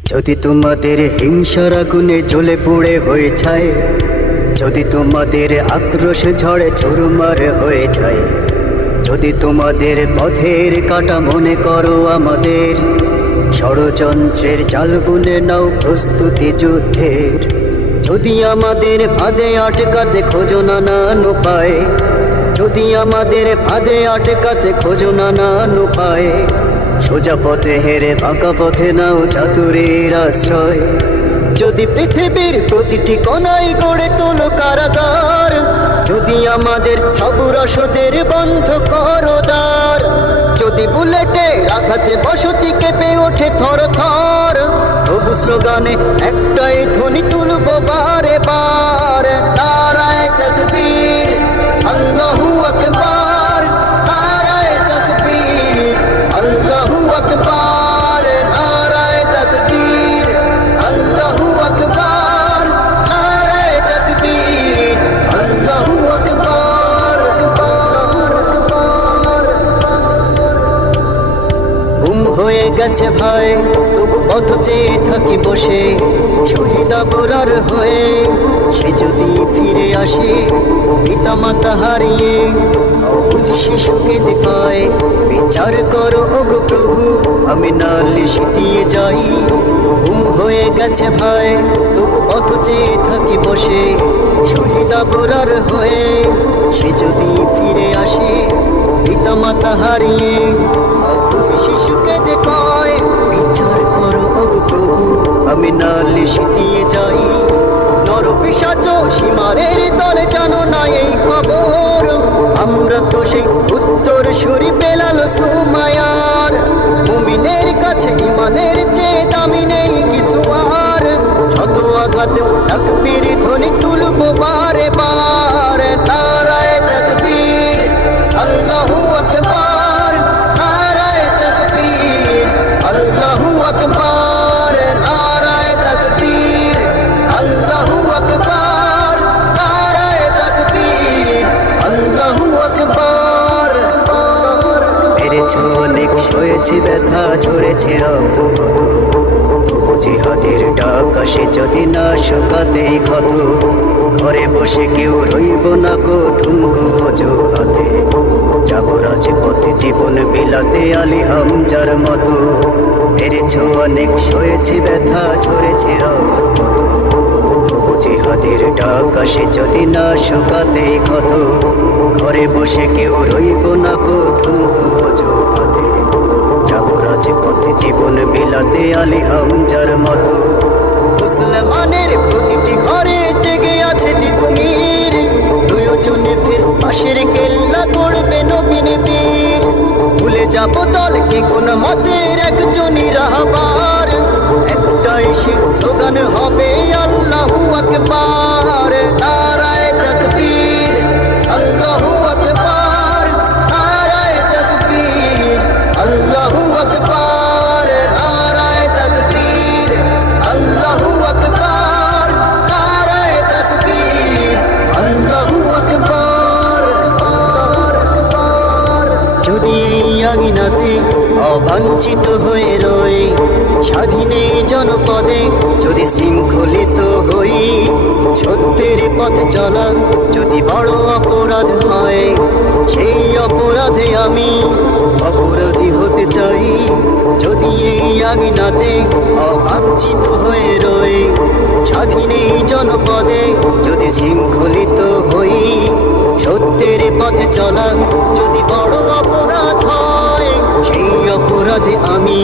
যদি তোমাদের হিংসার আগুনে জ্বলে পুড়ে হয়ে যায়, যদি তোমাদের আক্রোশ ঝড়ে চুরমার হয়ে যায়, যদি তোমাদের পথের কাটা মনে করো আমাদের, ষড়যন্ত্রের জাল বুনে নাও প্রস্তুতি যুদ্ধের। যদি আমাদের ফাঁদে আটকাতে খোঁজো নানান উপায়, যদি আমাদের ফাঁদে আটকাতে খোঁজো নানান উপায়, সোজা পথে হেরে বাঁকা পথে নাও চাতুরীর আশ্রয়। যদি পৃথিবীর প্রতিটি কোণায় গড়ে তোলো কারাগার, যদি আমাদের সব রসদের বন্ধ করো দ্বার, যদি বুলেটের আঘাতে বসতি কেঁপে ওঠে থর থর, তবু স্লোগানে একটাই ধ্বনি তুলবো বারে বার, নারায়ে তাকবীর আল্লাহু আকবার, নারায়ে তাকবীর আল্লাহু আকবার, নারায়ে তাকবীর আল্লাহু আকবার, নারায়ে তাকবীর আল্লাহু আকবার। গুম হয়ে গেছে ভাই তবু পথ চেয়ে থাকি বসে, শহীদ আবরার হয়ে সে যদি ফিরে আসে, পিতা মাতা হারিয়ে অবুঝ শিশুকে দেখায়, বিচার করো ওগো প্রভু আমি নালিশ দিয়ে যাই। গুম হয়ে গেছে ভাই তবু পথ চেয়ে থাকি বসে, শহীদ আবরার হয়ে সে যদি ফিরে আসে, পিতা মাতা হারিয়ে অবুঝ শিশুকে দেখায়, বিচার করো ওগো প্রভু আমি নালিশ দিয়ে যাই। নর পিশাচ সীমারের দলে জানো না এই খবর, আমরা তো সেই উত্তর সুরি বেলাল সুমায়ার, মুমিনের কাছে ইমানের চেয়ে দামি নেই কিছু আর, শত আঘাতেও তাকবীর ধ্বনি তুলবো বারে বার, নারায়ে তাকবীর আল্লাহু আকবার, নারায়ে তাকবীর আল্লাহু আকবার, নারায়ে তাকবীর আল্লাহু আকবার, নারায়ে তাকবীর আল্লাহু আকবার। মেরেছো অনেক সয়েছি ব্যথা ঝরেছে রক্ত কত, তবু জিহাদের ডাক আসে যদি না শুকাতে ক্ষত, ঘরে বসে কেউ রইব না গো ঠুমকো অজুহাতে, যাবো রাজপথে জীবন বিলাতে আলী হামজার মতো। মেরেছো অনেক সয়েছি ব্যথা ঝরেছে রক্ত কত, তবু জিহাদের ডাক আসে যদি না শুকাতে ক্ষত, ঘরে বসে কেউ রইব না গো ঠুমকো অজুহাতে, যাবো রাজপথে জীবন বিলাতে আলী হামজার মতো। মুসলমানের প্রতিটি ঘরে জেগে আছে তিতুমির, প্রয়োজনে ফের পাশের কেল্লা করবে নবীন বীর, ভুলে যাবো দলকে কোন মতের একজনই রাহবার, একটাই স্লোগান হবে আল্লাহু আকবার, নারায়ে তাকবীর আল্লাহু আকবার, নারায়ে তাকবীর আল্লাহু আকবার, নারায়ে তাকবীর আল্লাহু আকবার, নারায়ে তাকবীর আল্লাহু আকবার। যদি এই আঙিনাতে অবাঞ্ছিত হয়ে রই, স্বাধীনে জনপদে যদি শৃঙ্খলিত হই, সত্যের পথে চলা যদি বড় অপরাধ হয়, সেই অপরাধে আমি অপরাধী হতে চাই। যদি এই আঙিনাতে অবাঞ্ছিত হয়ে রই, স্বাধীনে জনপদে যদি শৃঙ্খলিত হই, সত্যের পথে চলা যদি বড় অপরাধ হয়, সেই অপরাধে আমি